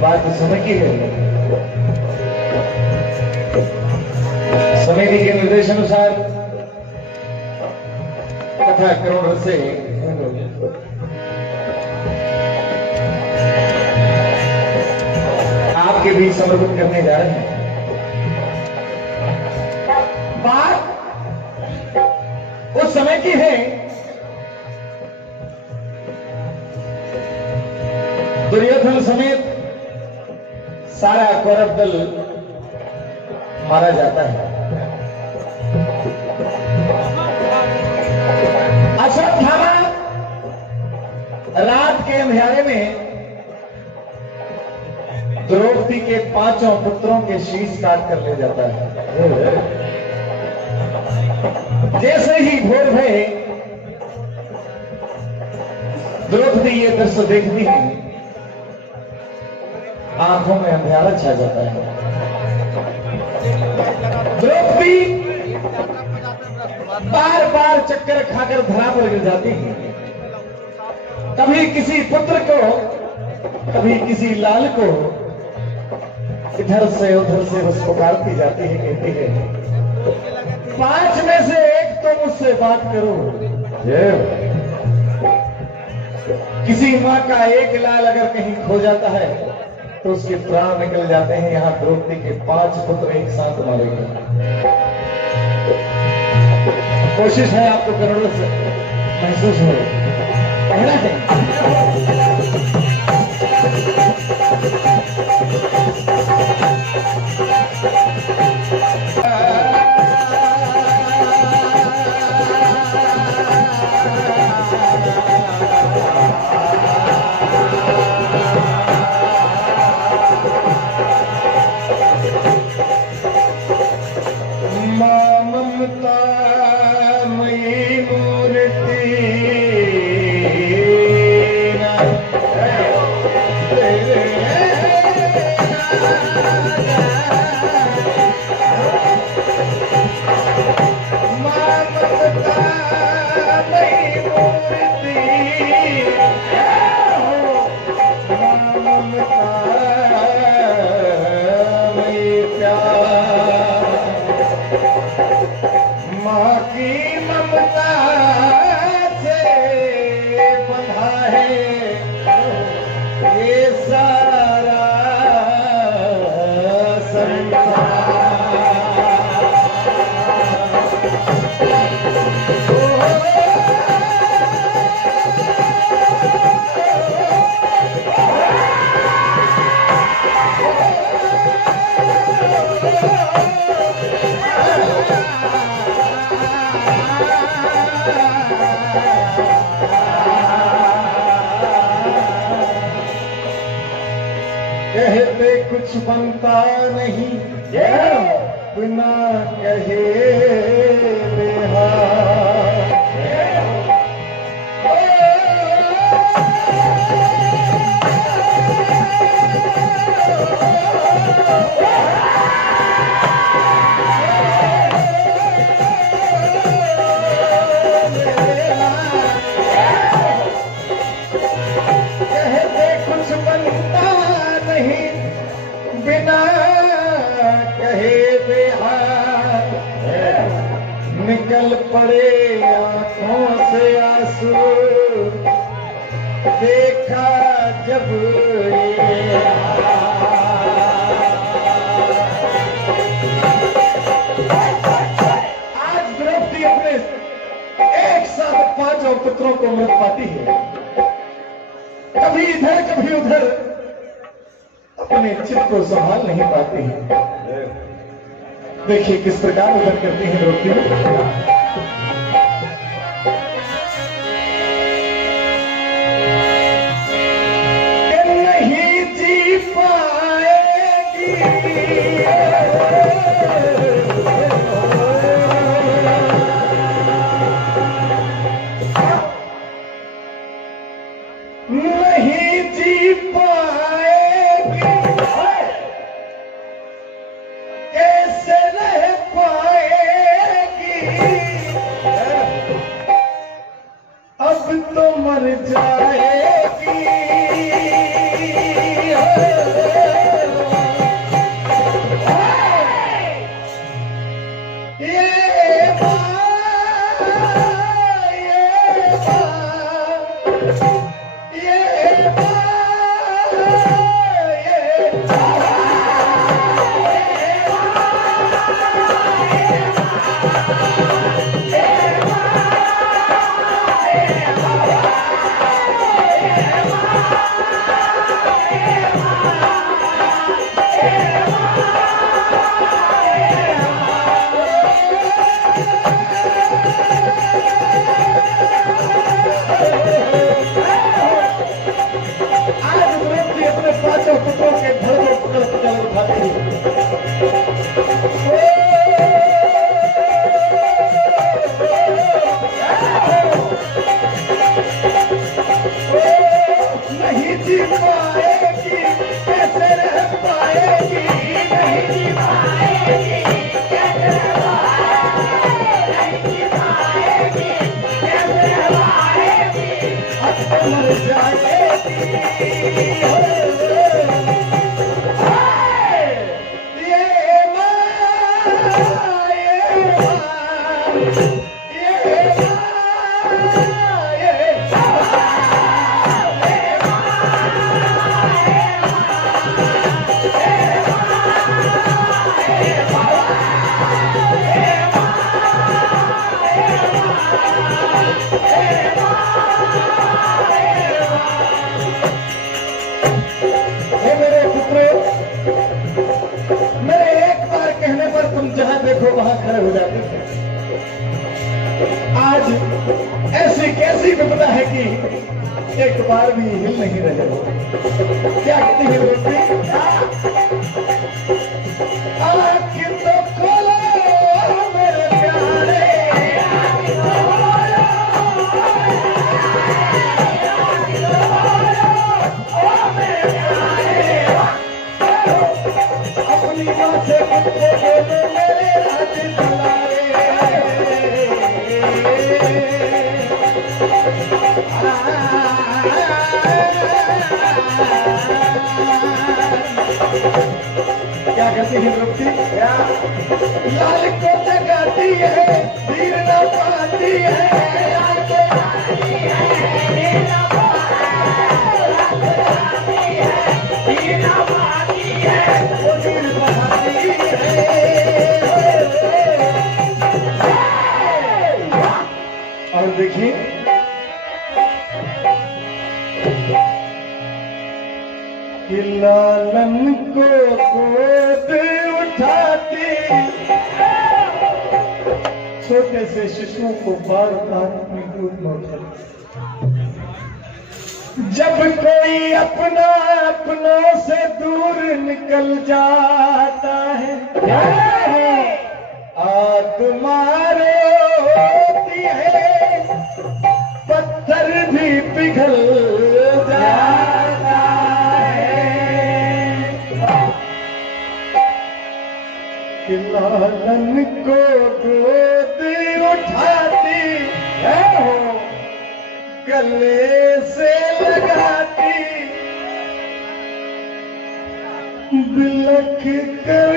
बात समय की है। समिति के निर्देशानुसार कथा करुण रस से आपके बीच समर्पित करने जा रहे हैं। बात उस समय की है दुर्योधन समेत सारा कौरव दल मारा जाता है। अश्वत्थामा रात के अंधेरे में द्रौपदी के 5 पुत्रों के शीश काट कर ले जाता है। जैसे ही भोर भये द्रौपदी ये दृश्य देखती है, आंखों में अंधेरा छा जाता है। द्रौपदी बार बार चक्कर खाकर धरा पर गिर जाती है। कभी किसी पुत्र को, कभी किसी लाल को इधर से उधर से बस पुकारती जाती है, कहती है 5 में से एक तो मुझसे बात करो। किसी मां का एक लाल अगर कहीं खो जाता है तो उसके प्राण निकल जाते हैं। यहां द्रौपदी के 5 पुत्र एक साथ मारे गए। कोशिश है आपको करुण से महसूस हो, कहना है मां की ममता से बंधा है ये सारा कहते कुछ बनता नहीं बिना कहे बेहाल। कहते कुछ बनता नहीं बिना कहे बेहाल। निकल पड़े आंखों से आंसू, देखा जब ये आज द्रौपदी अपने एक साथ पांचों पुत्रों को मृत पाती है, कभी इधर कभी उधर अपने चित्त को संभाल नहीं पाती है। देखिए किस प्रकार उधर करती है द्रौपदी। नहीं जी पाएगी नहीं जी पाएगी, कैसे रह पाएगी, अब तो मर जाएगी। ये नहीं जी पाएगी, कैसे रह पाएगी, नहीं जी पाएगी, कैसे नहीं जी पाएगी, कैसे अब तो मर जाएगी। ये मेरे पुत्रों, मेरे एक बार कहने पर तुम जहां देखो वहां खड़े हो जाते थे। आज ऐसी कैसी विपदा है कि एक बार भी हिल नहीं रहे हो। क्या कहती है द्रौपदी? आँख तो खोलो मेरे प्यारे, अपनी माँ से कुत्ते बोले मेरे राज दुलारे। क्या कहती है द्रौपदी? लाल को जगाती है, धीर न पाती है, लाल को जगाती है, धीर न पाती है, वो धीर बहाती है। और देखिए कि लालन को गोद उठाती, छोटे से शिशुओं को बार बार अपनी गोद में उठाती। जब कोई अपना अपनों से दूर निकल जाता है, आग मारे होती है, पत्थर भी पिघल जाता है। कि लालन को गोद उठाती है, हो गले से लगाती, बिलख कर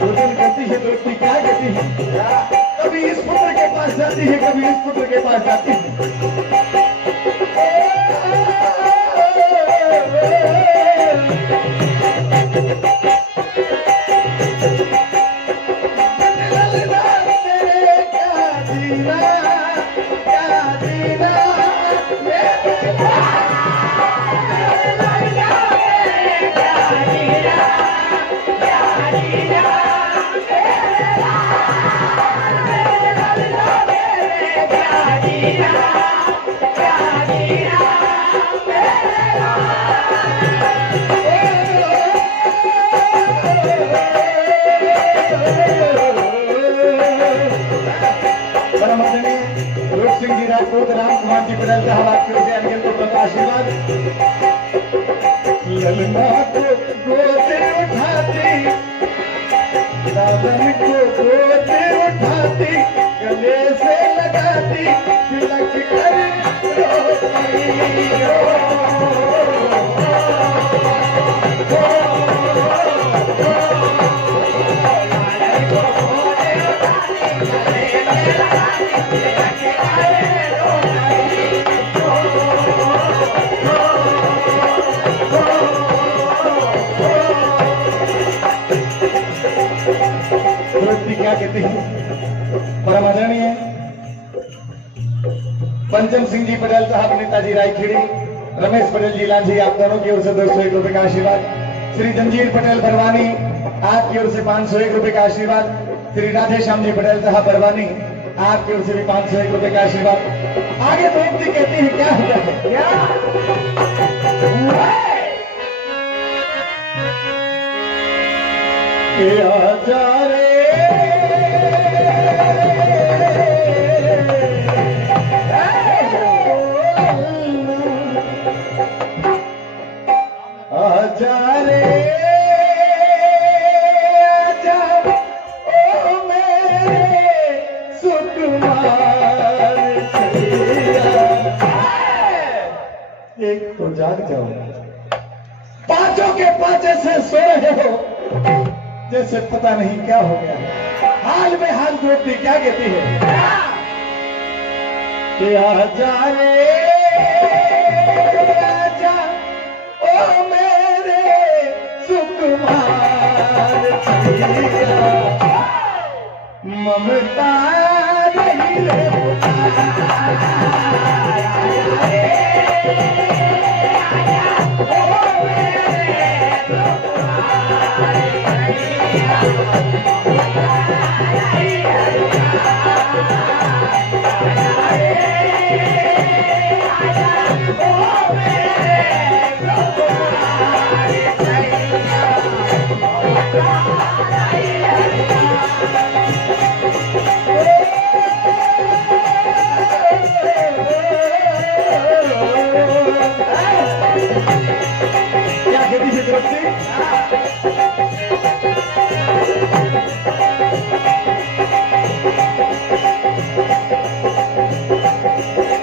रोशन करती है दोस्ती क्या कहती है, कभी इस पुत्र के पास जाती है, कभी इस पुत्र के पास जाती है। राजपूत राम कुमार जी पटेल साहब आपके से अंजल को प्रथा आशीर्वाद। ललना को गोदे उठाती, लालन को गोदे उठाती, गले से लगाती, तिलक कर क्या कहते हैं। परम आदरणीय पंचम सिंह जी पटेल साहब, नेताजी रायखेड़ी, रमेश पटेल जी लांझी, आप दोनों की ओर से 201 रुपए का आशीर्वाद। श्री जंजीर पटेल बरवानी, आपकी ओर से 501 रुपए का आशीर्वाद। श्री राधे श्याम जी पटेल साहब बरवानी, आपकी ओर से भी 501 रुपए का आशीर्वाद। आगे दोस्ती कहती है क्या होता है, क्या आजा रे आजा रे आजा ओ मेरे सुकुमार एक तो जाग जाओ, पांचों के पांचे से सो रहे हो जैसे पता नहीं क्या हो गया है। हाल में हाल जोड़ती क्या कहती है कि आजा रे आजा ओ मेरे सुकुमार ममता नहीं रे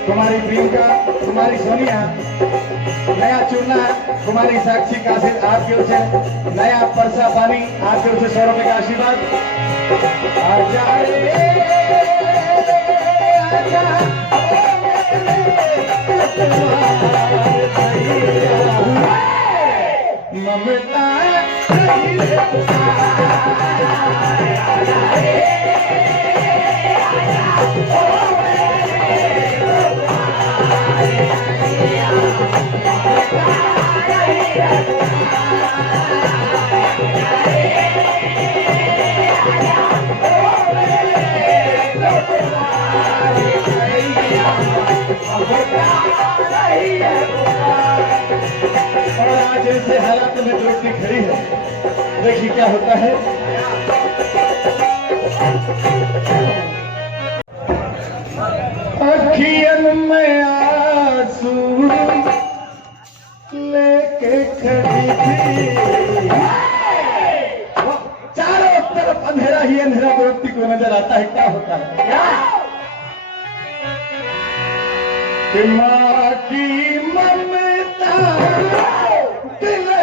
कुमारी प्रियंका, कुमारी सोनिया, नया चूर्ना, कुमारी साक्षी कासिर, आपकी ओर से नया परसा पानी, आपकी ओर से 100 रुपए का आशीर्वाद। आजा रे आजा ममता और आज ऐसे हालात में दोस्ती खड़ी है, देखिए क्या होता है। अखियन में आंसू लेके खड़ी थी, चारों तरफ अंधेरा ही अंधेरा दोस्ती को नजर आता है। क्या होता है कि माँ की ममता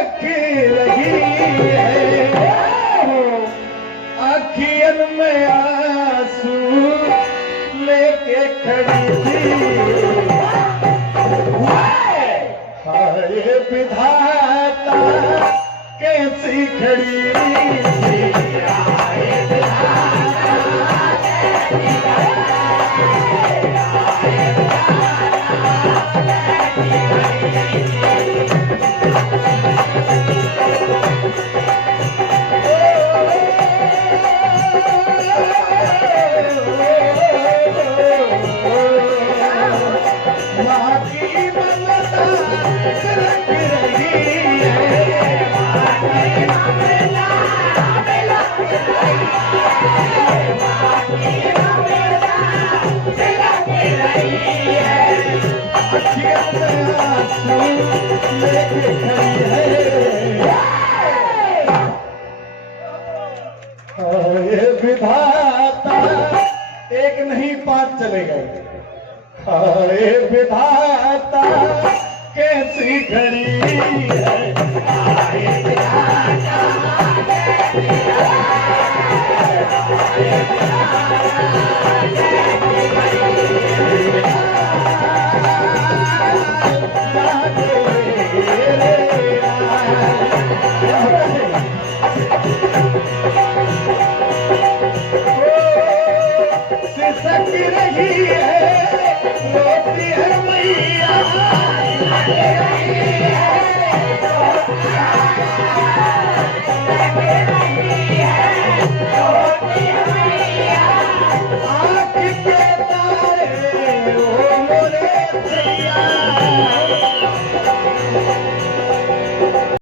तक रही है, आँखियन में आंसू लेके खड़ी थी। हाय विधाता कैसी खड़ी थी।